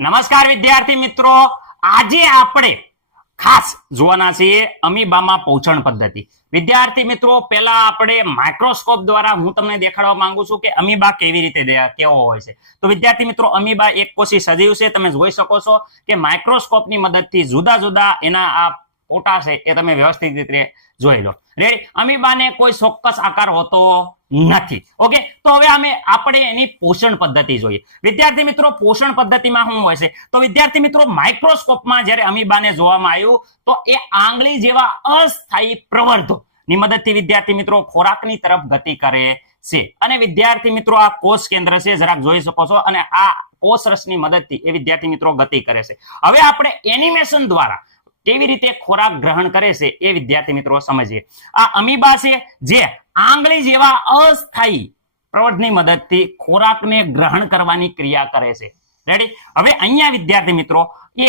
નમસ્કાર વિદ્યાર્થી મિત્રો. આજે આપણે ખાસ જોવાના છીએ અમીબામાં પોષણ પદ્ધતિ. વિદ્યાર્થી મિત્રો, પહેલા આપણે માઇક્રોસ્કોપ દ્વારા હું તમને દેખાડવા માંગુ છું કે અમીબા કેવી રીતે કેવો હોય છે. તો વિદ્યાર્થી મિત્રો, અમીબા એક કોષી સજીવ છે. તમે જોઈ શકો છો કે માઇક્રોસ્કોપની મદદથી જુદા જુદા એના આ પોટા છે એ તમે વ્યવસ્થિત રીતે જોઈ લો. રેડી અમીબાને કોઈ ચોક્કસ આકાર હોતો નથી. ઓકે તો હવે અમે આપણે એની પોષણ પદ્ધતિ જોઈએ. વિદ્યાર્થી મિત્રો, પોષણ પદ્ધતિમાં શું હોય છે? તો વિદ્યાર્થી મિત્રો માઇક્રોસ્કોપમાં જ્યારે અમીબાને જોવામાં આવ્યું, તો એ આંગળી જેવા અસ્થાયી પ્રવર્ધો ની મદદથી વિદ્યાર્થી મિત્રો ખોરાકની તરફ ગતિ કરે છે. અને વિદ્યાર્થી મિત્રો, આ કોષ કેન્દ્ર છે, જરાક જોઈ શકો છો. અને આ કોષ રસની મદદથી એ વિદ્યાર્થી મિત્રો ગતિ કરે છે. હવે આપણે એનિમેશન દ્વારા કેવી રીતે ખોરાક ગ્રહણ કરે છે એ વિદ્યાર્થી મિત્રો સમજીએ. આ અમીબા છે જે આંગળી જેવા અસ્થાયી પ્રવર્ધની મદદથી ખોરાકને ગ્રહણ કરવાની ક્રિયા કરે છે. રેડી હવે અહીંયા વિદ્યાર્થી મિત્રો એ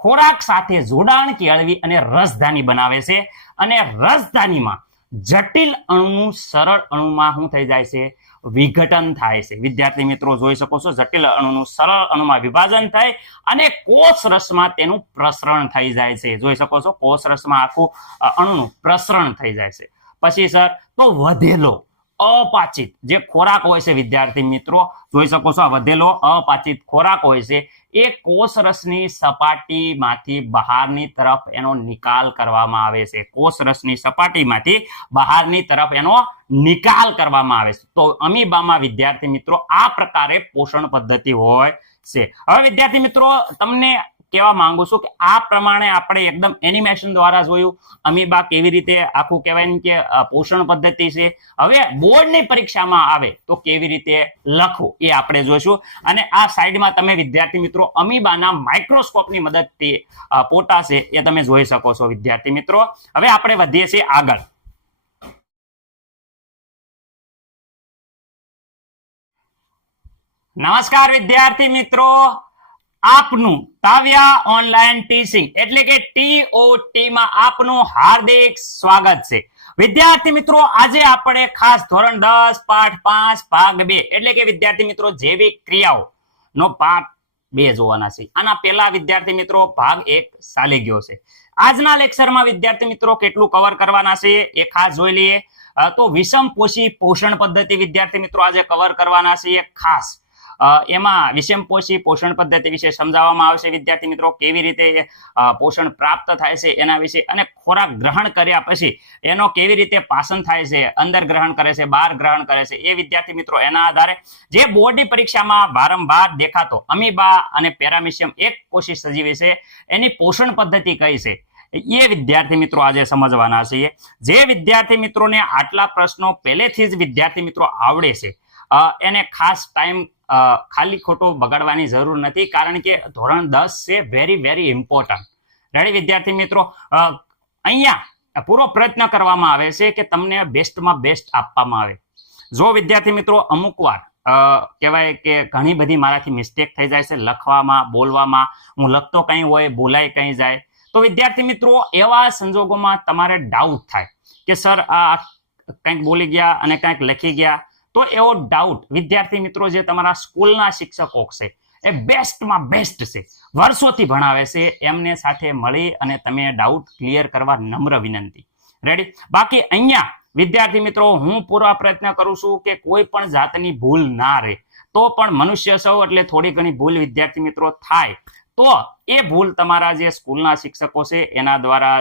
ખોરાક સાથે જોડાણ કેળવી અને રસધાની બનાવે છે અને રસધાનીમાં જટિલ અણુનું સરળ અણુમાં શું થઈ જાય છે? વિઘટન થાય છે. વિદ્યાર્થી મિત્રો, જોઈ શકો છો, જટિલ અણુનું સરળ અણુમાં વિભાજન થાય અને કોષ રસમાં તેનું પ્રસરણ થઈ જાય છે. જોઈ શકો છો, કોષ રસમાં આખું અણુનું પ્રસરણ થઈ જાય છે. પછી સર, તો વધેલો, અપાચિત જે ખોરાક હોય છે, વિદ્યાર્થી મિત્રો, જોઈ શકો છો, આ વધેલો, અપાચિત ખોરાક હોય છે એ કોષરસની સપાટીમાંથી બહારની તરફ એનો નિકાલ કરવામાં આવે છે. કોષ રસની સપાટીમાંથી બહારની તરફ એનો નિકાલ કરવામાં આવે છે. તો અમીબામાં વિદ્યાર્થી મિત્રો આ પ્રકારે પોષણ પદ્ધતિ હોય છે. હવે વિદ્યાર્થી મિત્રો, તમને કહેવા માંગુ છું કે આ પ્રમાણે આપણે એકદમ એનિમેશન દ્વારા જોયું. અમીબા કેવી રીતે આખું કહેવાય ને કે પોષણ પદ્ધતિ છે. હવે બોર્ડની પરીક્ષામાં આવે તો કેવી રીતે લખવું એ આપણે જોઈશું. અને આ સાઈડમાં તમે વિદ્યાર્થી મિત્રો અમીબાના માઇક્રોસ્કોપની મદદથી પોટા છે એ તમે જોઈ શકો છો વિદ્યાર્થી મિત્રો. હવે આપણે વધીએ છીએ આગળ. નમસ્કાર વિદ્યાર્થી મિત્રો. આપનું તાવ્યા ઓનલાઈન ટીચિંગ એટલે કે ટીઓટી માં આપનું હાર્દિક સ્વાગત છે. વિદ્યાર્થી મિત્રો આજે આપણે ખાસ ધોરણ દસ પાઠ પાંચ ભાગ બે એટલે કે વિદ્યાર્થી મિત્રો જૈવિક ક્રિયાઓ નો પાઠ બે જોવાના છે. આના પહેલા વિદ્યાર્થી મિત્રો ભાગ એક ચાલી ગયો છે. આજના લેક્ચરમાં વિદ્યાર્થી મિત્રો કેટલું કવર કરવાના છે એ ખાસ જોઈ લઈએ. તો વિષમ પોષી પોષણ પદ્ધતિ વિદ્યાર્થી મિત્રો આજે કવર કરવાના છે ખાસ. અ, એમાં વિષમપોષી પોષણ પદ્ધતિ વિશે સમજાવવામાં આવશે. વિદ્યાર્થી મિત્રો, કેવી રીતે પોષણ પ્રાપ્ત થાય છે એના વિશે અને ખોરાક ગ્રહણ કર્યા પછી એનો કેવી રીતે પાસન થાય છે, અંદર ગ્રહણ કરે છે, બહાર ગ્રહણ કરે છે, એ વિદ્યાર્થી મિત્રો, એના આધારે જે બોર્ડની પરીક્ષામાં વારંવાર દેખાતો અમીબા અને પેરામિશિયમ એક કોષી સજીવી છે, એની પોષણ પદ્ધતિ કઈ છે, એ વિદ્યાર્થી મિત્રો આજે સમજવાના છીએ. જે વિદ્યાર્થી મિત્રોને આટલા પ્રશ્નો પહેલેથી જ વિદ્યાર્થી મિત્રો આવડે છે એને ખાસ ટાઈમ ખાલી ખોટો બગાડવાની જરૂર નથી, કારણ કે ધોરણ દસ છે વેરી વેરી ઇમ્પોર્ટન્ટ રેડી વિદ્યાર્થી મિત્રો? અહીંયા પૂરો પ્રયત્ન કરવામાં આવે છે કે તમને બેસ્ટમાં બેસ્ટ આપવામાં આવે. જો વિદ્યાર્થી મિત્રો, અમુક વાર કહેવાય કે ઘણી બધી મારાથી મિસ્ટેક થઈ જાય છે, લખવામાં, બોલવામાં, હું લખતો કંઈ હોય, બોલાય કંઈ જાય, તો વિદ્યાર્થી મિત્રો, એવા સંજોગોમાં તમારે ડાઉટ થાય કે, સર, આ કંઈક બોલી ગયા અને કંઈક લખી ગયા તો એવો ડાઉટ વિદ્યાર્થી મિત્રો જે તમારા સ્કૂલના શિક્ષકો છે, એ બેસ્ટમાં બેસ્ટ છે. વર્ષોથી ભણાવે છે, એમને સાથે મળી અને તમે ડાઉટ ક્લિયર કરવા નમ્ર વિનંતી. રેડી બાકી અહીંયા વિદ્યાર્થી મિત્રો, હું પૂરા પ્રયત્ન કરું છું કે કોઈ પણ જાતની ભૂલ ના રહે. તો પણ મનુષ્ય સૌ એટલે થોડી ઘણી ભૂલ વિદ્યાર્થી મિત્રો થાય. તો એ ભૂલ તમારા જે સ્કૂલના શિક્ષકો છે, એના દ્વારા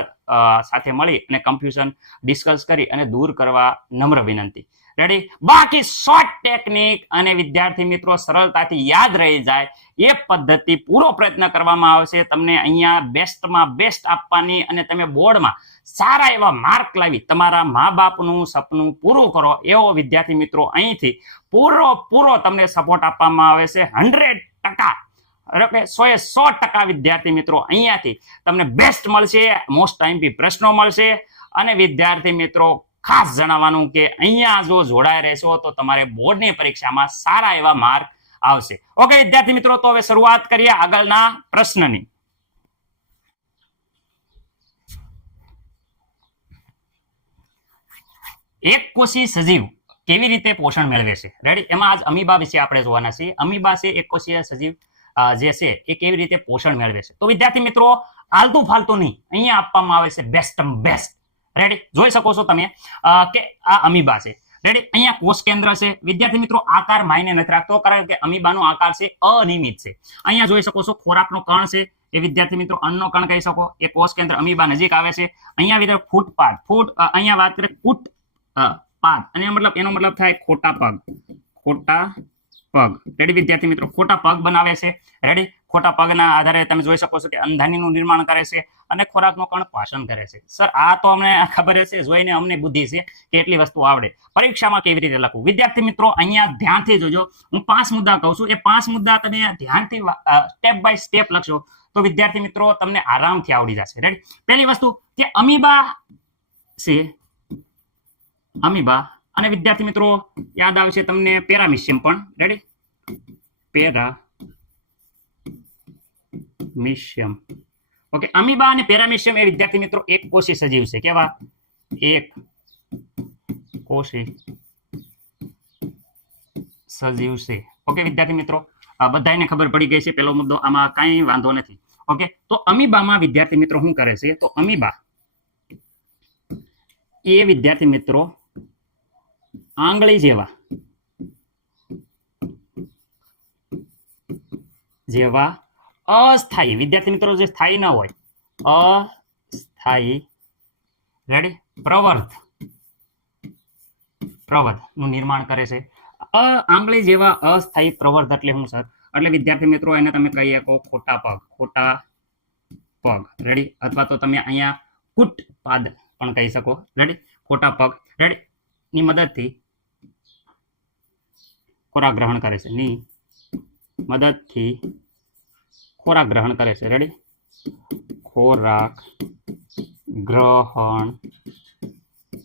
સાથે મળી અને કન્ફ્યુઝન ડિસ્કસ કરી અને દૂર કરવા નમ્ર વિનંતી. રેડી બાકી શોર્ટ ટેકનિક અને વિદ્યાર્થી મિત્રો સરળતાથી યાદ રહી જાય એ પદ્ધતિ પૂરો પ્રયત્ન કરવામાં આવશે. તમને અહીંયા બેસ્ટમાં બેસ્ટ આપવાની અને તમે બોર્ડમાં સારા એવા માર્ક લાવી તમારા મા બાપનું સપનું પૂરું કરો. એવો વિદ્યાર્થી મિત્રો અહીંથી પૂરો પૂરો તમને સપોર્ટ આપવામાં આવે છે. હંડ્રેડ ટકા. સો એ સો ટકા વિદ્યાર્થી મિત્રો અહીંયાથી તમને બેસ્ટ મળશે. મોસ્ટ ટાઈમ બી પ્રશ્નો મળશે. અને વિદ્યાર્થી મિત્રો ખાસ જણાવવાનું કે અહીંયા જો જોડાઈ રહેશો તો તમારે બોર્ડની પરીક્ષામાં સારા એવા માર્ક આવશે. ઓકે, વિદ્યાર્થી મિત્રો, તો હવે શરૂઆત કરીએ આગળના પ્રશ્નની. એક કોષી સજીવ કેવી રીતે પોષણ મેળવે છે? રેડી એમાં આજ અમીબા વિશે આપણે જોવાના છીએ. અમીબા છે એક કોષીય સજીવ જે છે, એ કેવી રીતે પોષણ મેળવે છે? તો વિદ્યાર્થી મિત્રો, આલતું ફાલતું નહીં અહીંયા આપવામાં આવે છે બેસ્ટ બેસ્ટ રેડી જોઈ શકો છો તમે કે આ અમીબા છે. રેડી અહીંયા કોષ કેન્દ્ર છે. વિદ્યાર્થી મિત્રો, આકાર માયને નથી રાખતો, કારણ કે અમીબાનો આકાર છે, અનિયમિત છે. અહીંયા જોઈ શકો છો, ખોરાકનો કણ છે. એ વિદ્યાર્થી મિત્રો, અન્નનો કણ કહી શકો. એ કોષ કેન્દ્ર અમીબા નજીક આવે છે. અહીંયા વિદ્યાર્થી ફૂટપાથ. ફૂટ અહીંયા વાત કરીએ, ફૂટ પાથ. અને મતલબ, એનો મતલબ થાય ખોટા પગ. ખોટા પગ. રેડી વિદ્યાર્થી મિત્રો, ખોટા પગ બનાવે છે. રેડી ખોટા પગના આધારે તમે જોઈ શકો છો કે અંધાનીનું નિર્માણ કરે છે અને ખોરાકનું કણ પાચન કરે છે. સર, આ તો અમને ખબર છે જોઈને અમને બુદ્ધિ છે કે એટલી વસ્તુ આવડે. પરીક્ષામાં કેવી રીતે લખવું? વિદ્યાર્થી મિત્રો, અહીંયા ધ્યાનથી જોજો. હું પાંચ મુદ્દા કહું છું. એ પાંચ મુદ્દા તમે ધ્યાનથી સ્ટેપ બાય સ્ટેપ લખશો તો વિદ્યાર્થી મિત્રો, તમને આરામથી આવડી જશે. રેડી પહેલી વસ્તુ કે અમીબા છે. અમીબા. અને વિદ્યાર્થી મિત્રો, યાદ આવશે તમને પેરામિશિયમ પણ. Ready paramecium. ઓકે અમીબા અને પેરામિશિયમ એ વિદ્યાર્થી મિત્રો એક કોષી સજીવ છે. કેવા? એક કોષી સજીવ છે. ઓકે વિદ્યાર્થી મિત્રો બધાને ખબર પડી ગઈ છે. પેલો મુદ્દો, આમાં કાંઈ વાંધો નથી. ઓકે તો અમીબામાં વિદ્યાર્થી મિત્રો શું કરે છે? તો અમીબા એ વિદ્યાર્થી મિત્રો આંગળી જેવા જેવા અસ્થાયી. વિદ્યાર્થી મિત્રો, જે સ્થાયી ન હોય, અસ્થાયી. રેડી પ્રવર્ધ. નું નિર્માણ કરે છે. આંગળી જેવા અસ્થાયી પ્રવર્ધ એટલે હું સર? એટલે વિદ્યાર્થી મિત્રો, એને તમે કહી શકો ખોટા પગ. ખોટા પગ. રેડી અથવા તો તમે અહીંયા કુટ પાદ પણ કહી શકો. રેડી ખોટા પગ. રેડી ની મદદથી ખોરાક ગ્રહણ કરે છે. ની મદદથી ખોરાક ગ્રહણ કરે છે. રેડી ખોરાક ગ્રહણ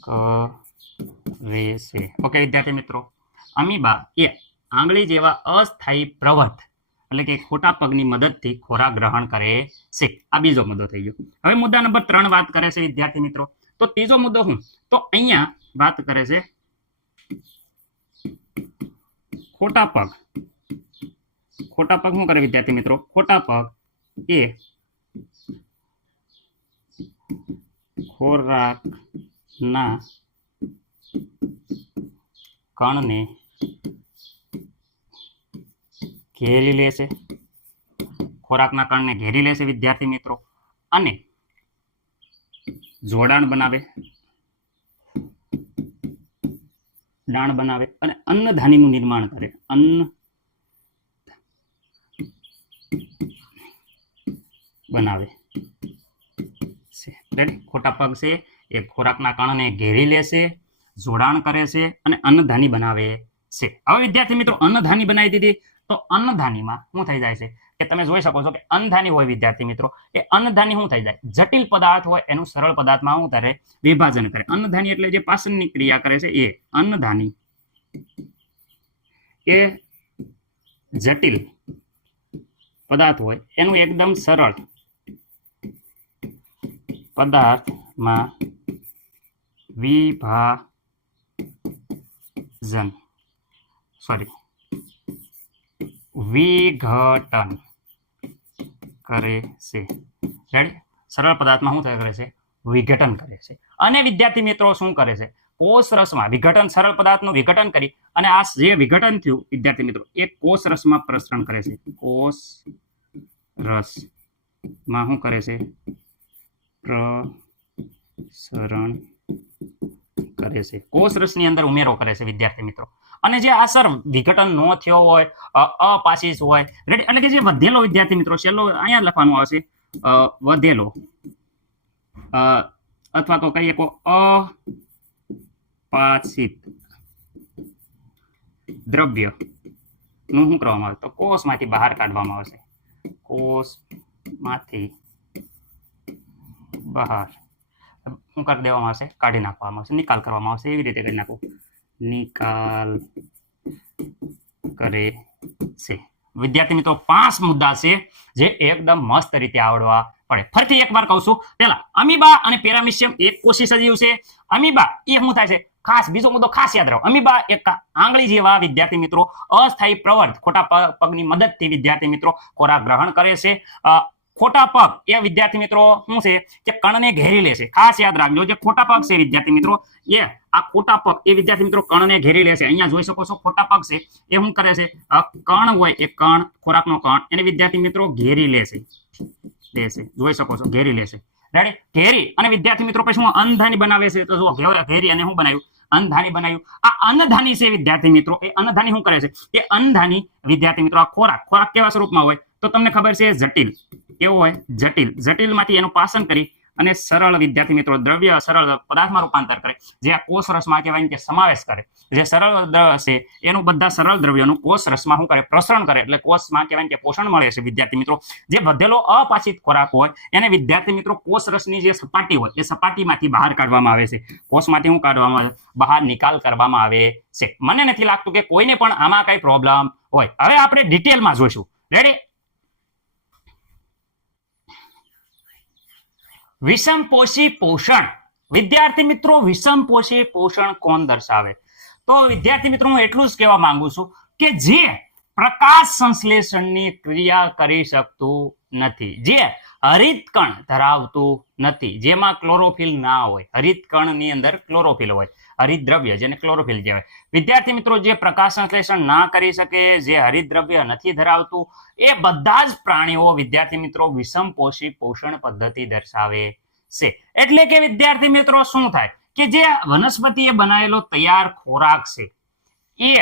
કરે છે. ઓકે વિદ્યાર્થી મિત્રો, અમીબા એ આંગળી જેવા અસ્થાયી પ્રવત એટલે કે ખોટા પગની મદદથી ખોરાક ગ્રહણ કરે છે. આ બીજો મુદ્દો થઈ ગયો. હવે મુદ્દા નંબર ત્રણ વાત કરે છે વિદ્યાર્થી મિત્રો. તો ત્રીજો મુદ્દો હું તો અહીંયા વાત કરે છે ખોટા પગ. ખોટા પગ શું કરે વિદ્યાર્થી મિત્રો? ખોટા પગ એ ખોરાકના કણને ઘેરી લે છે. ખોરાકના કણને ઘેરી લે વિદ્યાર્થી મિત્રો. અને જોડાણ બનાવે. દાણ બનાવે અને અન્નધાનીનું નિર્માણ કરે. અન્ન બનાવે છે. રેડી ખોટા પગ છે, એ ખોરાકના કણને ઘેરી લેશે જોડાણ કરે છે અને અન્નધાની બનાવે છે. હવે વિદ્યાર્થી મિત્રો, અન્નધાની બનાવી દીધી. તો અન્નધાનીમાં શું થઈ જાય છે? કે તમે જોઈ શકો છો કે અન્નધાની હોય વિદ્યાર્થી મિત્રો, એ અન્નધાની શું થઈ જાય? જટિલ પદાર્થ હોય, એનું સરળ પદાર્થમાં શું કરે? વિભાજન કરે. અન્નધાની એટલે જે પાચનની ક્રિયા કરે છે, એ અન્નધાની. એ જટિલ પદાર્થ હોય, એનું એકદમ સરળ પદાર્થમાં વિભાજન. સોરી વિઘટન કરે છે. રેડી સરળ પદાર્થમાં શું થાય કરે છે? વિઘટન કરે છે. અને વિદ્યાર્થી મિત્રો શું કરે છે? કોષ રસમાં વિઘટન સરળ પદાર્થનું વિઘટન કરી અને આ જે વિઘટન થયું, વિદ્યાર્થી મિત્રો, એ કોષ રસમાં પ્રસરણ કરે છે. કોષ રસમાં શું કરે છે? પ્રસરણ કરે છે. કોષ રસની અંદર ઉમેરો કરે છે વિદ્યાર્થી મિત્રો. અને જે આ સર વિઘટન નો થયો હોય અ, અપાશિષ હોય એટલે કે જે વધેલો વિદ્યાર્થી મિત્રો છેલ્લો અહીંયા લખવાનું આવશે વધેલો. અથવા તો કહીએ કો અપાશિત દ્રવ્યનું શું કરવામાં આવે? તો કોષમાંથી બહાર કાઢવામાં આવશે. કોષમાંથી બહાર. શું કરી દેવામાં આવશે, કાઢી નાખવામાં આવશે, નિકાલ કરવામાં આવશે, એવી રીતે કરી નાખવું નિકાલ કરે છે. વિદ્યાર્થી મિત્રો, પાંચ મુદ્દા છે જે એકદમ મસ્ત રીતે આવડવા પડે. ફરીથી એકવાર કહું છું. પેલા અમીબા અને પેરામિશિયમ એક કોષી સજીવ છે. અમીબા એ શું થાય છે. ખાસ, બીજો મુદ્દો ખાસ યાદ રાખો અમીબા એક આંગળી જેવા વિદ્યાર્થી મિત્રો, અસ્થાયી પ્રવર્ત, ખોટા પગની મદદથી વિદ્યાર્થી મિત્રો, ખોરાક ગ્રહણ કરે છે. ખોટા પગ. એ વિદ્યાર્થી મિત્રો શું છે? કે કણને ઘેરી લે છે. ખાસ યાદ રાખજો જે ખોટા પગ છે વિદ્યાર્થી મિત્રો. એ આ ખોટા પગ, એ વિદ્યાર્થી મિત્રો કણને ઘેરી લે છે. અહીંયા જોઈ શકો છો ખોટા પગ છે. એ શું કરે છે? કણ હોય એ કણ, ખોરાકનો કણ, એને વિદ્યાર્થી મિત્રો ઘેરી લે છે. જોઈ શકો છો, ઘેરી લે છે. રેડી ઘેરી. અને વિદ્યાર્થી મિત્રો પછી હું અનધાની બનાવે છે? તો જો ઘેરી અને શું બનાવ્યું? અનધાની બનાવ્યું. આ અનધાની છે વિદ્યાર્થી મિત્રો. એ અનધાની શું કરે છે? એ અનધાની વિદ્યાર્થી મિત્રો આ ખોરાક ખોરાક કેવા સ્વરૂપમાં હોય? તો તમને ખબર છે જટિલ. કેવો હોય? જટિલ. જટિલમાંથી એનું પાસન કરી અને સરળ વિદ્યાર્થી મિત્રો દ્રવ્ય સરળ પદાર્થમાં રૂપાંતર કરે. જે આ કોષ રસમાં કહેવાય કે સમાવેશ કરે. જે સરળ હશે, એનું બધા સરળ દ્રવ્યોનું કોષ રસમાં શું કરે? પ્રસરણ કરે. એટલે કોષમાં કહેવાય કે પોષણ મળે છે વિદ્યાર્થી મિત્રો. જે વધેલો અપાચિત ખોરાક હોય, એને વિદ્યાર્થી મિત્રો કોષ રસની જે સપાટી હોય, એ સપાટીમાંથી બહાર કાઢવામાં આવે છે. કોષમાંથી શું કાઢવામાં બહાર નિકાલ કરવામાં આવે છે. મને નથી લાગતું કે કોઈને પણ આમાં કઈ પ્રોબ્લેમ હોય. હવે આપણે ડિટેલમાં જોઈશું. રેડી વિષમપોષી પોષણ. વિદ્યાર્થી મિત્રો વિષમપોષી પોષણ કોણ દર્શાવે? તો વિદ્યાર્થી મિત્રો, હું એટલું જ કહેવા માંગુ છું કે જે પ્રકાશ સંશ્લેષણની ક્રિયા કરી શકતું નથી. જે હરિતકણ ધરાવતું નથી. જેમાં ક્લોરોફિલ ના હોય. હરિતકણની અંદર ક્લોરોફિલ હોય. હરિદ્રવ્ય જેને ક્લોરોફિલ કહેવાય. વિદ્યાર્થી મિત્રો, જે પ્રકાશ સંશ્લેષણ ના કરી શકે, જે હરિદ્રવ્ય નથી ધરાવતું, એ બધા જ પ્રાણીઓ વિદ્યાર્થી મિત્રો વિષમપોષી પોષણ પદ્ધતિ દર્શાવે છે. એટલે કે વિદ્યાર્થી મિત્રો, શું થાય? કે જે વનસ્પતિએ બનાવેલો તૈયાર ખોરાક છે, એ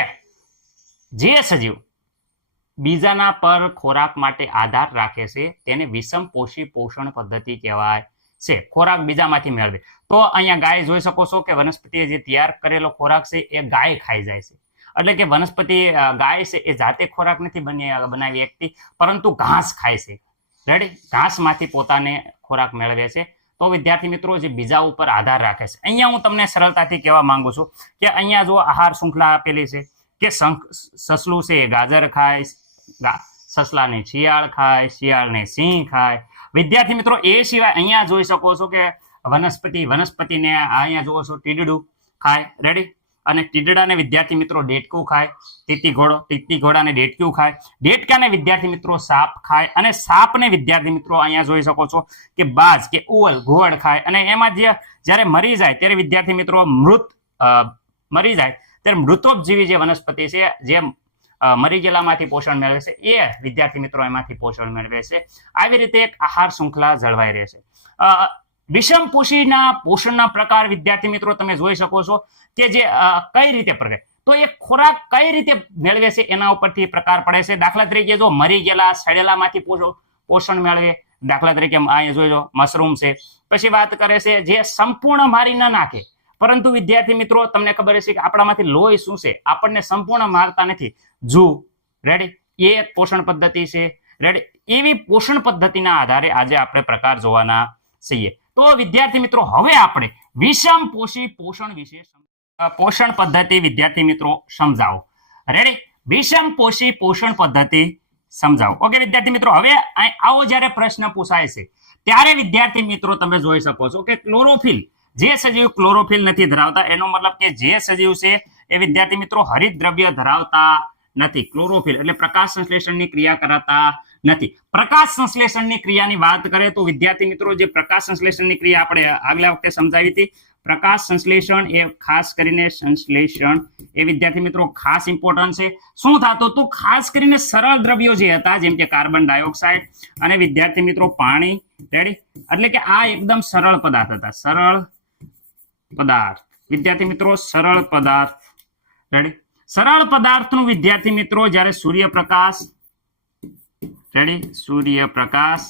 જે સજીવ બીજાના પર ખોરાક માટે આધાર રાખે છે. તેને વિષમપોષી પોષણ પદ્ધતિ કહેવાય છે. ખોરાક બીજામાંથી મેળવે. તો અહીંયા ગાય જોઈ શકો છો કે વનસ્પતિએ જે તૈયાર કરેલો ખોરાક છે એ ગાય ખાઈ જાય છે. એટલે કે વનસ્પતિ ગાય છે એ જાતે ખોરાક નથી બની બનાવી એકતી પરંતુ ઘાસ ખાય છે. રેડી ઘાસમાંથી પોતાને ખોરાક મેળવે છે. તો વિદ્યાર્થી મિત્રો, જે બીજા ઉપર આધાર રાખે છે. અહીંયા હું તમને સરળતાથી કહેવા માંગુ છું કે અહીંયા જો આહાર શૃંખલા આપેલી છે કે સસલું છે, ગાજર ખાય સસલાને શિયાળ ખાય, શિયાળને સિંહ ખાય. વિદ્યાર્થી મિત્રો, એ સિવાય અહીંયા જોઈ શકો છો કે વનસ્પતિ, વનસ્પતિને અહીંયા જોવો છો, ટીડડું ખાય. રેડી અને ટીડડાને વિદ્યાર્થી મિત્રો, ડેટકું ખાય. તીતી ઘોડો તીતી ઘોડાને ડેટક્યું ખાય. ડેટકાને વિદ્યાર્થી મિત્રો, સાપ ખાય. અને સાપને વિદ્યાર્થી મિત્રો, અહીંયા જોઈ શકો છો કે બાજ કે ઉવલ ઘુવડ ખાય. અને એમાં જે, જ્યારે મરી જાય, ત્યારે વિદ્યાર્થી મિત્રો, મૃત મરી જાય, ત્યારે મૃતોપજીવી જે વનસ્પતિ છે, જે મરી ગયેલામાંથી પોષણ મેળવે છે. એ વિદ્યાર્થી મિત્રો એમાંથી પોષણ મેળવે છે. આવી રીતે એક આહાર શૃંખલા જળવાઈ રહેશે વિષમ પોષીના પોષણના પ્રકાર વિદ્યાર્થી મિત્રો તમે જોઈ શકો છો કે જે કઈ રીતે પ્રગટ? તો એ ખોરાક કઈ રીતે મેળવે છે એના ઉપરથી પ્રકાર પડે છે. દાખલા તરીકે જો મરી ગયેલા સડેલામાંથી પોષ- પોષણ મેળવે. દાખલા તરીકે અહીંયા જોઈ લો, મશરૂમ છે. પછી વાત કરે છે જે સંપૂર્ણ મારી ન નાખે. પરંતુ વિદ્યાર્થી મિત્રો, તમને ખબર છે કે આપણામાંથી લોહી શું છે? આપણને સંપૂર્ણ મારતા નથી. જુ રેડી એ પોષણ પદ્ધતિ છે. રેડી એવી પોષણ પદ્ધતિના આધારે આજે આપણે પ્રકાર જોવાના છીએ. તો વિદ્યાર્થી મિત્રો, હવે આપણે વિષમ પોષી પોષણ વિશે પોષણ પદ્ધતિ વિદ્યાર્થી મિત્રો, સમજાવો. રેડી વિષમ પોષી પોષણ પદ્ધતિ સમજાવો. ઓકે વિદ્યાર્થી મિત્રો, હવે આવો જ્યારે પ્રશ્ન પૂછાય છે, ત્યારે વિદ્યાર્થી મિત્રો તમે જોઈ શકો છો કે ક્લોરોફિલ જે સજીવ ક્લોરોફિલ નથી ધરાવતા, એનો મતલબ કે જે સજીવ છે એ વિદ્યાર્થી મિત્રો હરિત દ્રવ્ય ધરાવતા નથી. ક્લોરોફિલ એટલે પ્રકાશ સંશ્લેષણની ક્રિયા કરાતા નથી. પ્રકાશ સંશ્લેષણની ક્રિયાની વાત કરે તો વિદ્યાર્થી મિત્રો, જે પ્રકાશ સંશ્લેષણની ક્રિયા આપણે આગલા વખતે સમજાવી હતી. પ્રકાશ સંશ્લેષણ એ ખાસ કરીને સંશ્લેષણ. એ વિદ્યાર્થી મિત્રો, ખાસ ઇમ્પોર્ટન્ટ છે. શું થતું હતું? ખાસ કરીને સરળ દ્રવ્યો જે હતા, જેમ કે કાર્બન ડાયોક્સાઇડ અને વિદ્યાર્થી મિત્રો, પાણી. રેડી એટલે કે આ એકદમ સરળ પદાર્થ હતા. સરળ પદાર્થ. વિદ્યાર્થી મિત્રો, સરળ પદાર્થ. રેડી સરળ પદાર્થનું વિદ્યાર્થી મિત્રો, જ્યારે સૂર્યપ્રકાશ રેડી સૂર્યપ્રકાશ.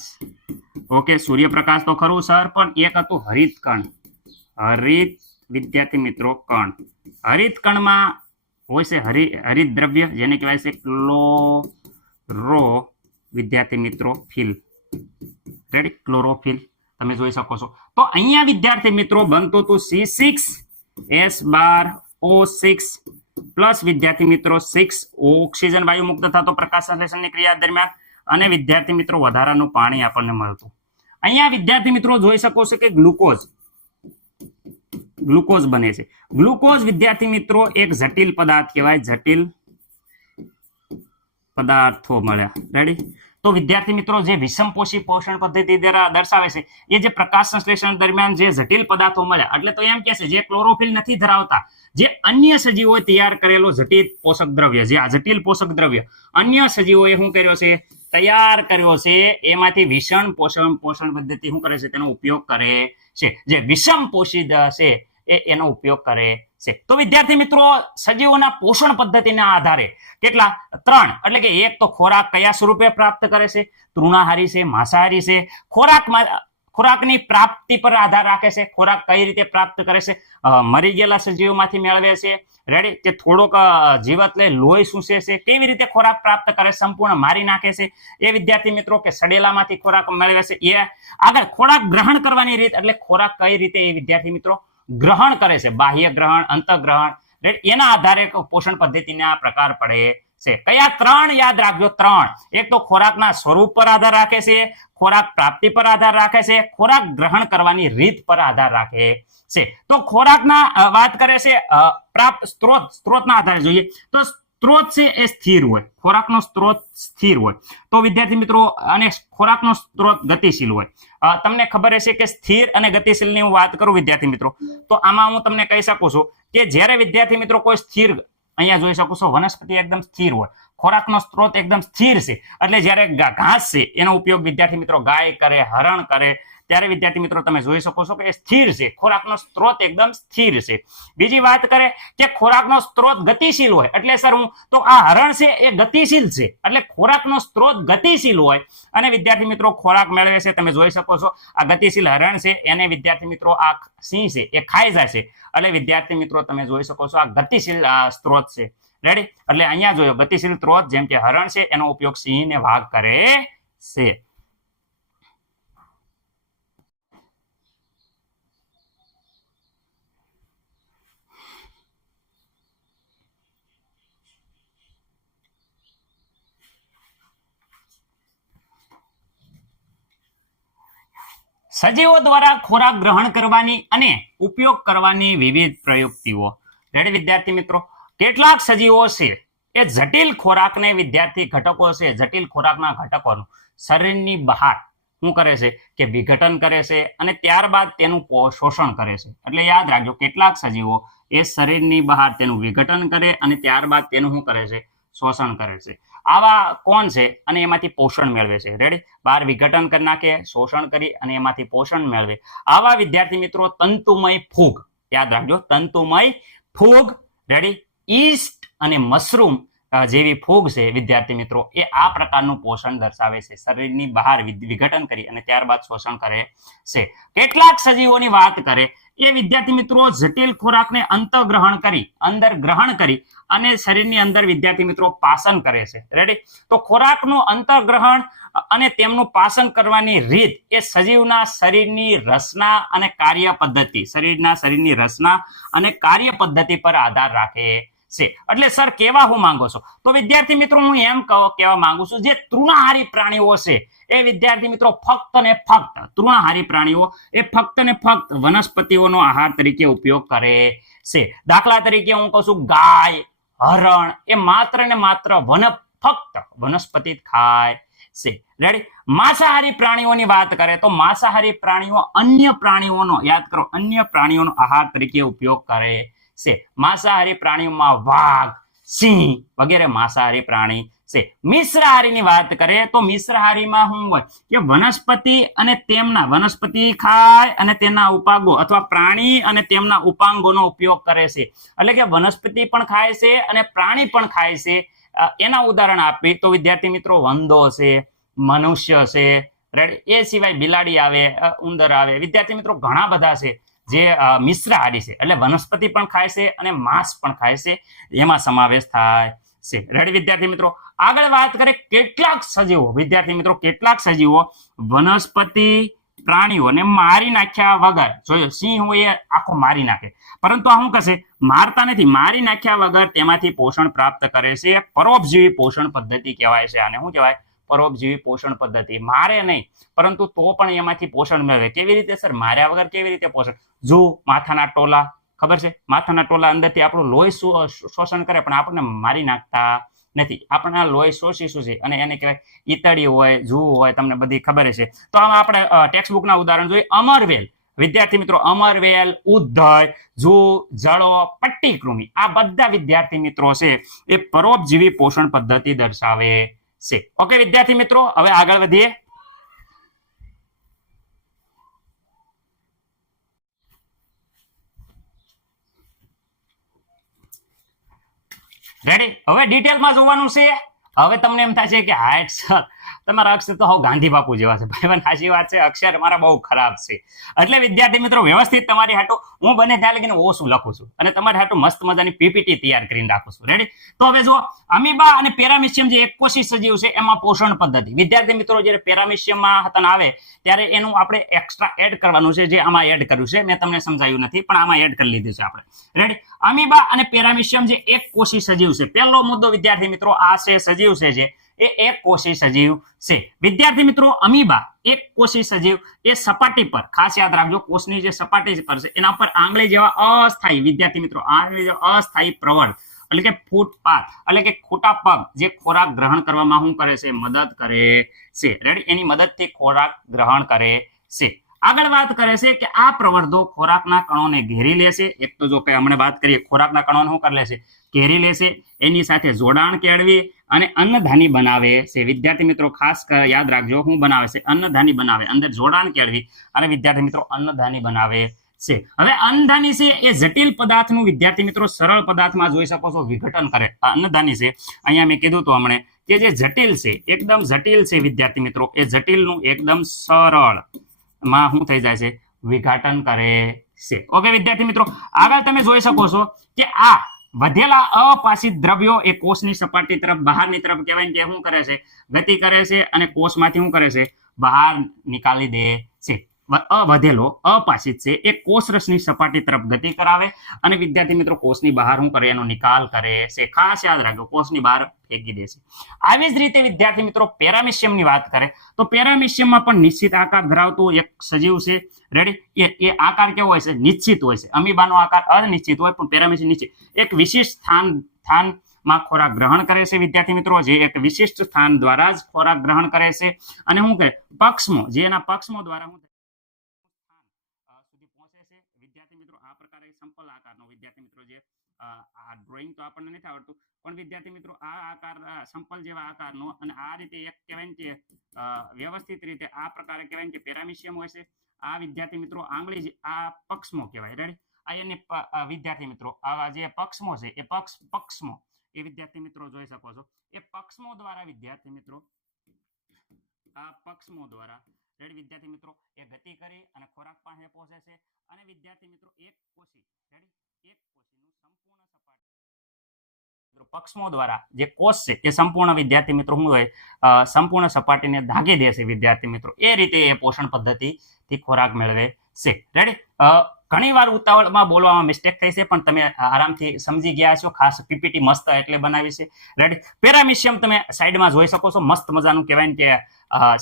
ઓકે સૂર્યપ્રકાશ તો ખરું, સર, પણ એક હતું હરિત કણ હરિત વિદ્યાર્થી મિત્રો, કણ. હરિત કણમાં હોય છે હરિ હરિત દ્રવ્ય જેને કહેવાય છે ક્લોરો, વિદ્યાર્થી મિત્રો, ફિલ. Ready chlorophyll. તમે જોઈ શકો છો. તો અહીંયા વિદ્યાર્થી મિત્રો, બનતું હતું સી સિક્સ, એસ બાર, ઓ સિક્સ. પ્લસ વિદ્યાર્થી મિત્રો સિક્સ ઓક્સિજન વાયુ મુક્ત થતો પ્રકાશ સંશ્લેષણની ક્રિયા દરમિયાન અને વિદ્યાર્થી મિત્રો વધારાનું પાણી આપણને મળતું. અહીંયા વિદ્યાર્થી મિત્રો જોઈ શકો છો કે ગ્લુકોઝ ગ્લુકોઝ બને છે. ગ્લુકોઝ વિદ્યાર્થી મિત્રો એક જટિલ પદાર્થ કહેવાય, જટિલ પદાર્થો મળ્યા. રેડી તો વિદ્યાર્થી મિત્રો, જે વિષમપોષી પોષણ પદ્ધતિ દ્વારા દર્શાવે છે, એ જે પ્રકાશ સંશ્લેષણ દરમિયાન જે જટિલ પદાર્થો મળ્યા, એટલે તો એમ કે છે, જે ક્લોરોફિલ નથી ધરાવતા, જે અન્ય સજીવોએ તૈયાર કરેલો જટિલ પોષક દ્રવ્ય, જે આ જટિલ પોષક દ્રવ્ય, અન્ય સજીવોએ શું કર્યો છે, તૈયાર કર્યો છે, એમાંથી વિષમ પોષણ પોષણ પદ્ધતિ શું કરે છે, તેનો ઉપયોગ કરે છે. જે વિષમ પોષિત છે, એ એનો ઉપયોગ કરે છે. તો વિદ્યાર્થી મિત્રો, સજીવોના પોષણ પદ્ધતિના આધારે કેટલા? ત્રણ. એટલે કે એક તો ખોરાક કયા સ્વરૂપે પ્રાપ્ત કરે છે? તૃણાહારી છે, માંસાહારી છે. ખોરાક ખોરાકની પ્રાપ્તિ પર આધાર રાખે છે. ખોરાક કઈ રીતે પ્રાપ્ત કરે છે? મરી ગયેલા સજીવોમાંથી મેળવે છે. રેડી કે થોડોક જીવત લે લોહી સૂસે છે. કેવી રીતે ખોરાક પ્રાપ્ત કરે? સંપૂર્ણ મારી નાખે છે. એ વિદ્યાર્થી મિત્રો કે સડેલામાંથી ખોરાક મેળવે છે. એ આગળ ખોરાક ગ્રહણ કરવાની રીત, એટલે ખોરાક કઈ રીતે? એ વિદ્યાર્થી મિત્રો ગ્રહણ કરે છે, બાહ્ય ગ્રહણ, અંતગ્રહણ એના આધારે પોષણ પદ્ધતિના પ્રકાર પડે છે. કયા ત્રણ યાદ રાખજો? ત્રણ. એક તો ખોરાકના સ્વરૂપ પર આધાર રાખે છે, ખોરાક પ્રાપ્તિ પર આધાર રાખે છે, ખોરાક ગ્રહણ કરવાની રીત પર આધાર રાખે છે. તો ખોરાકના વાત કરે છે પ્રાપ્ત સ્ત્રોત, સ્ત્રોતના આધારે જોઈએ. તો સ્ત્રોત છે એ સ્થિર હોય. ખોરાકનો સ્ત્રોત સ્થિર હોય. તો વિદ્યાર્થી મિત્રો, અને ખોરાકનો સ્ત્રોત ગતિશીલ હોય. તમને ખબર હશે કે સ્થિર અને ગતિશીલની હું વાત કરું વિદ્યાર્થી મિત્રો, તો આમાં હું તમને કહી શકું છું કે જ્યારે વિદ્યાર્થી મિત્રો કોઈ સ્થિર અહીંયા જોઈ શકો છો, વનસ્પતિ એકદમ સ્થિર હોય. ખોરાકનો સ્ત્રોત એકદમ સ્થિર છે. એટલે જ્યારે ઘાસ છે, એનો ઉપયોગ વિદ્યાર્થી મિત્રો ગાય કરે, હરણ કરે ત્યારે વિદ્યાર્થી મિત્રો તમે જોઈ શકો છો કે સ્થિર છે. ખોરાકનો સ્ત્રોત એકદમ સ્થિર છે. બીજી વાત કરે કે ખોરાકનો સ્ત્રોત ગતિશીલ હોય. એટલે સર હું તો આ હરણ છે એ ગતિશીલ છે. એટલે ખોરાકનો સ્ત્રોત ગતિશીલ હોય અને વિદ્યાર્થી મિત્રો ખોરાક મેળવે છે. તમે જોઈ શકો છો આ ગતિશીલ હરણ છે. એને વિદ્યાર્થી મિત્રો આ સિંહ છે. એ ખાઈ જાય છે. એટલે વિદ્યાર્થી મિત્રો તમે જોઈ શકો છો આ ગતિશીલ સ્ત્રોત છે. રેડી એટલે અહીંયા જોયો ગતિશીલ સ્ત્રોત જેમ કે હરણ છે. એનો ઉપયોગ સિંહ ને વાઘ કરે છે. સજીવો દ્વારા ખોરાક ગ્રહણ કરવાની અને ઉપયોગ કરવાની વિવિધ પ્રયુક્તિઓ. રેડ વિદ્યાર્થી મિત્રો, કેટલાક સજીવો છે એ જટિલ ખોરાકને વિદ્યાર્થી ઘટકો છે, જટિલ ખોરાકના ઘટકોનું. શરીરની બહાર શું કરે છે કે વિઘટન કરે છે અને ત્યારબાદ તેનું શોષણ કરે છે. એટલે યાદ રાખજો, કેટલાક સજીવો એ શરીરની બહાર તેનું વિઘટન કરે અને ત્યારબાદ તેનું શું કરે છે? શોષણ કરે છે. આવા કોણ છે અને એમાંથી પોષણ મેળવે છે? રેડી બહાર વિઘટન કરી નાખે, શોષણ કરી અને એમાંથી પોષણ મેળવે. આવા વિદ્યાર્થી મિત્રો, તંતુમય ફૂગ. યાદ રાખજો, તંતુમય ફૂગ. રેડી ઈસ્ટ અને મશરૂમ જેવી ફૂગ છે, વિદ્યાર્થી મિત્રો, એ આ પ્રકારનું પોષણ દર્શાવે છે. શરીરની બહાર વિઘટન કરી અને ત્યારબાદ શોષણ કરે છે. કેટલાક સજીવોની વાત કરે, એ વિદ્યાર્થી મિત્રો જટિલ ખોરાકને અંતગ્રહણ કરી, અંદર ગ્રહણ કરી અને શરીરની અંદર વિદ્યાર્થી મિત્રો પાસન કરે છે. રેડી તો ખોરાકનું અંતર્ગ્રહણ અને તેમનું પાસન કરવાની રીત એ સજીવના શરીરની રચના અને કાર્ય પદ્ધતિ. શરીરના શરીરની રચના અને કાર્ય પદ્ધતિ પર આધાર રાખે છે. એટલે સર, કેવા હું માંગો છો? તો વિદ્યાર્થી મિત્રો, હું એમ કહો- કહેવા માંગુ છું, જે તૃણાહારી પ્રાણીઓ છે, એ વિદ્યાર્થી મિત્રો ફક્ત ને ફક્ત તૃણાહારી પ્રાણીઓ, એ ફક્ત ને ફક્ત વનસ્પતિઓનો આહાર તરીકે ઉપયોગ કરે છે. દાખલા તરીકે હું કહું છું, ગાય, હરણ, એ માત્ર ને માત્ર વન, ફક્ત વનસ્પતિ ખાય છે. રેડી માંસાહારી પ્રાણીઓની વાત કરે તો માંસાહારી પ્રાણીઓ અન્ય પ્રાણીઓનો, યાદ કરો, અન્ય પ્રાણીઓનો આહાર તરીકે ઉપયોગ કરે છે. માંસાહારી પ્રાણીઓમાં વાઘ, સિંહ વગેરે માંસાહારી પ્રાણી છે. મિશ્રાહારીની વાત કરીએ તો મિશ્રાહારીમાં શું હોય કે વનસ્પતિ અને તેમના, વનસ્પતિ ખાય અને તેના ઉપાંગો અથવા પ્રાણી અને તેમના ઉપાંગોનો ઉપયોગ કરે છે. એટલે કે વનસ્પતિ પણ ખાય છે અને પ્રાણી પણ ખાય છે. એના ઉદાહરણ આપી તો વિદ્યાર્થી મિત્રો વંદો છે, મનુષ્ય છે એ સિવાય બિલાડી આવે ઉંદર આવે. વિદ્યાર્થી મિત્રો ઘણા બધા છે. જે મિશ્ર મિશ્રાહારી છે. એટલે વનસ્પતિ પણ ખાય છે અને માંસ પણ ખાય છે. એમાં સમાવેશ થાય છે. રેડી વિદ્યાર્થી મિત્રો? આગળ વાત કરીએ કેટલાક સજીવો. વિદ્યાર્થી મિત્રો, કેટલાક સજીવો વનસ્પતિ પ્રાણીઓને મારી નાખ્યા વગર, જોયો, સિંહ હોય એ આખો મારી નાખે. પરંતુ આ શું કરશે? મારતા નથી. મારી નાખ્યા વગર તેમાંથી પોષણ પ્રાપ્ત કરે છે. પરોપજીવી પોષણ પદ્ધતિ કહેવાય છે. આને શું કહેવાય? પરોપજીવી પોષણ પદ્ધતિ. મારે નહીં, પરંતુ તો પણ એમાંથી પોષણ મેળવે. કેવી રીતે, સર? માર્યા વગર કેવી રીતે પોષણ? જુ માથાના ટોલા. ખબર છે? માથાના ટોલા અંદરથી આપણું લોહી શો- શોષણ કરે, પણ આપણને મારી નાખતા નથી. આપણે આ લોહી શોષીશું છે? અને એને કહેવાય ઈતળી હોય જૂ હોય, તમને બધી ખબર છે. તો આમાં આપણે ટેક્સ્ટબુકના ઉદાહરણ જોઈએ. અમરવેલ. વિદ્યાર્થી મિત્રો, અમરવેલ, ઉદ્ધય જુ જળો પટ્ટી કૃમિ આ બધા વિદ્યાર્થી મિત્રો છે, એ પરોપજીવી પોષણ પદ્ધતિ દર્શાવે. છે ઓકે વિદ્યાર્થી મિત્રો, હવે આગળ વધીએ. રેડી હવે ડિટેલમાં જોવાનું છે. હવે તમને એમ થાય છે કે હાઈટ સર તમારા અક્ષર તો હવે ગાંધી બાપુ જેવા છે. ભાઈ સાચી વાત છે, અક્ષર મારા બહુ ખરાબ છે. એટલે વિદ્યાર્થી મિત્રો, વ્યવસ્થિત તમારી હાટો હું બને ત્યાં લગીને ઓછું લખું છું અને તમારી હાટો મસ્ત મજાની પીપીટી તૈયાર કરીને રાખું છું. રેડી તો હવે જુઓ, અમીબા અને પેરામિશિયમ જે એકકોષી સજીવ છે એમાં પોષણ પદ્ધતિ. વિદ્યાર્થી મિત્રો, જ્યારે પેરામિશિયમમાં હતા આવે, ત્યારે એનું આપણે એક્સ્ટ્રા એડ કરવાનું છે, જે આમાં એડ કર્યું છે. મેં તમને સમજાયું નથી, પણ આમાં એડ કરી લીધું છે આપણે. રેડી અમીબા અને પેરામિશિયમ જે એક કોષી સજીવ છે. પહેલો મુદ્દો વિદ્યાર્થી મિત્રો, આ છે સજીવ છે જે એ એક કોષી સજીવ છે. વિદ્યાર્થી મિત્રો, અમીબા, એક કોષી સજીવ. એ સપાટી પર, ખાસ યાદ રાખજો, કોષની જે સપાટી પર છે, એના પર આંગળી જેવા અસ્થાયી, વિદ્યાર્થી મિત્રો, આંગળી જેવા અસ્થાયી પ્રવળ, એટલે કે ફૂટપાથ, એટલે કે ખોટા પગ, જે ખોરાક ગ્રહણ કરવામાં શું કરે છે? મદદ કરે છે. રેડી એની મદદથી ખોરાક ગ્રહણ કરે છે. આગળ વાત કરે છે કે આ પ્રવર્ધો ખોરાકના કણોને ઘેરી લેશે એક તો જો કે હમણાં વાત કરીએ, ખોરાકના કણોને શું કરી લેશે ઘેરી લેશે એની સાથે જોડાણ કેળવી અને અન્નધાની બનાવે છે. વિદ્યાર્થી મિત્રો, ખાસ યાદ રાખજો, હું બનાવે છે, અન્નધાની બનાવે. અંદર જોડાણ કેળવી, અને વિદ્યાર્થી મિત્રો, અન્નધાની બનાવે છે. હવે અન્નધાની છે એ જટિલ પદાર્થનું, વિદ્યાર્થી મિત્રો, સરળ પદાર્થમાં જોઈ શકો છો, વિઘટન કરે. અન્નધાની છે, અહીંયા મેં કીધું તો હમણે કે જે જટિલ છે, એકદમ જટિલ છે, વિદ્યાર્થી મિત્રો, એ જટિલનું એકદમ સરળમાં શું થઈ જાય છે? વિઘાટન કરે છે. ઓકે, વિદ્યાર્થી મિત્રો, આગળ તમે જોઈ શકો છો કે આ વધેલા અપાસિત દ્રવ્યો એ કોષની સપાટી તરફ, બહારની તરફ કહેવાય કે શું કરે છે? ગતિ કરે છે અને કોષમાંથી શું કરે છે? બહાર નીકાળી દે છે. વ- અવધેલો, અપાસિત છે એ કોષરસની સપાટી તરફ ગતિ કરાવે અને વિદ્યાર્થી મિત્રો, કોષની બહાર શું કરે? એનો નિકાલ કરે છે. ખાસ યાદ રાખજો, કોષની બહાર ફેંકી દે છે. આવી જ રીતે વિદ્યાર્થી મિત્રો, પેરામિશિયમની વાત કરે. તો પેરામિશિયમમાં પણ નિશ્ચિત આકાર ધરાવતું એક સજીવ છે. રેડી એ એ આકાર કેવો હોય છે? નિશ્ચિત હોય છે. અમીબાનો આકાર અનિશ્ચિત હોય, પણ પેરામિશિયમ નિશ્ચિત. એક વિશિષ્ટ સ્થાન સ્થાનમાં ખોરાક ગ્રહણ કરે છે, વિદ્યાર્થી મિત્રો, જે એક વિશિષ્ટ સ્થાન દ્વારા જ ખોરાક ગ્રહણ કરે છે. અને શું કહે, પક્ષમો, જે એના પક્ષમો દ્વારા શું પણ વિદ્યાર્થી મિત્રો આકાર સંપલ જેવા આકારનો અને આ રીતે એક કહેવાય કે વ્યવસ્થિત રીતે આ પ્રકારે કહેવાય કે પેરામિશિયમ હોય છે. આ વિદ્યાર્થી મિત્રો આંગળી આ પક્ષમો કહેવાય રેડી આ વિદ્યાર્થી મિત્રો, આવા જે પક્ષમો છે, એ પક્ષ પક્ષમો, એ વિદ્યાર્થી મિત્રો જોઈ શકો છો. એ પક્ષમો દ્વારા વિદ્યાર્થી મિત્રો, આ પક્ષમો દ્વારા રેડી વિદ્યાર્થી મિત્રો, એ ગતિ કરી અને ખોરાક પાસે પહોંચે છે અને વિદ્યાર્થી મિત્રો, એક કોશી રેડી એક પક્ષમો દ્વારા જે કોષ છે, એ સંપૂર્ણ વિદ્યાર્થી મિત્રો શું હોય? સંપૂર્ણ સપાટીને ધાગી દેશે વિદ્યાર્થી મિત્રો. એ રીતે એ પોષણ પદ્ધતિથી ખોરાક મેળવે છે. રેડી ઘણી વાર ઉતાવળમાં બોલવામાં મિસ્ટેક થઈ છે, પણ તમે આરામથી સમજી ગયા છો ખાસ પીપીટી મસ્ત એટલે બનાવી છે. રેડી પેરામિશિયમ તમે સાઈડમાં જોઈ શકો છો. મસ્ત મજાનું કહેવાય ને કે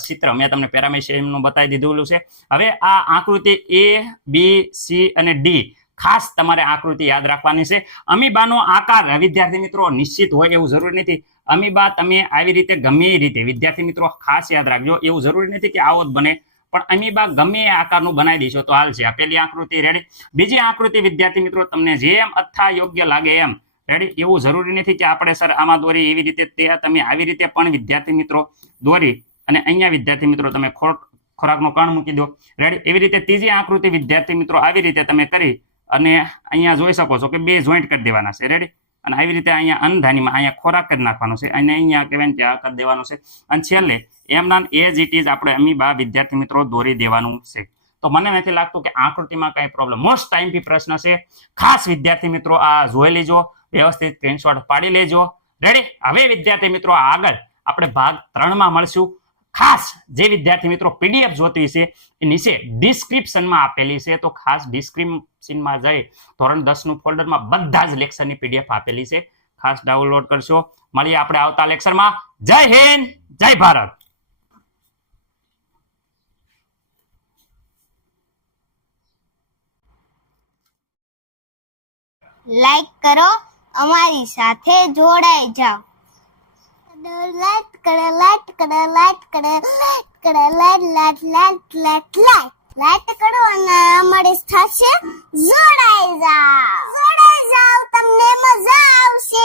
ચિત્ર. મેં તમને પેરામિશિયમનું બતાવી દીધેલું છે. હવે આ આકૃતિ એ બી સી અને ડી ખાસ તમારે આકૃતિ યાદ રાખવાની છે. અમીબાનો આકાર વિદ્યાર્થી મિત્રો, નિશ્ચિત હોય એવું જરૂરી નથી. અમીબા, તમે આવી રીતે ગમે એ રીતે, વિદ્યાર્થી મિત્રો, ખાસ યાદ રાખજો, એવું જરૂરી નથી કે આવો જ બને. પણ અમીબા ગમે એ આકારનું બનાવી દઈશો તો હાલ છે. આ આકૃતિ રેડી બીજી આકૃતિ, વિદ્યાર્થી મિત્રો, તમને જેમ અથા યોગ્ય લાગે એમ. રેડી એવું જરૂરી નથી કે આપણે, સર, આમાં દોરી એવી રીતે તે, તમે આવી રીતે પણ વિદ્યાર્થી મિત્રો દોરી. અને અહીંયા વિદ્યાર્થી મિત્રો, તમે ખોરાક, ખોરાકનો કણ મૂકી દો. રેડી એવી રીતે ત્રીજી આકૃતિ, વિદ્યાર્થી મિત્રો, આવી રીતે તમે કરી. અને અહીંયા જોઈ શકો છો કે બે જોઈન્ટ કરી દેવાના છે. રેડી અને આવી રીતે અહીંયા અન્નધાનીમાં અહીંયા ખોરાક કરી નાખવાનો છે. અને અહીંયા કહેવાય ને આ કરી દેવાનો છે. અને છેલ્લે, એમના એઝ ઇટ ઇઝ આપણે અમી બા વિદ્યાર્થી મિત્રો દોરી દેવાનું છે. તો મને નથી લાગતું કે આકૃતિમાં કઈ પ્રોબ્લેમ મોસ્ટ ટાઈમ પી પ્રશ્ન છે. ખાસ વિદ્યાર્થી મિત્રો આ જોઈ લેજો. વ્યવસ્થિત સ્ક્રીનશોટ પાડી લેજો. રેડી હવે વિદ્યાર્થી મિત્રો આગળ આપણે ભાગ ત્રણમાં મળશું. ખાસ જે વિદ્યાર્થી મિત્રો પીડીએફ જોતી છે એ નીચે ડિસ્ક્રિપ્શનમાં આપેલી છે. તો ખાસ ડિસ્ક્રિપ્શનમાં જઈ, ધોરણ દસનું ફોલ્ડરમાં બધા જ લેક્ચરની પીડીએફ આપેલી છે. ખાસ ડાઉનલોડ કરશો. મળીએ આપણે આવતા લેક્ચરમાં જય હિન્દ, જય ભારત. લાઈક કરો, અમારી સાથે જોડાઈ જાઓ. લાઈટ કરો લાઈટ કરો લાઈટ કરો લાઈટ કરો light light light light light light કરો અને અમારી સાથે જોડાઈ જાઓ જોડાઈ જાઓ તમને મજા આવશે.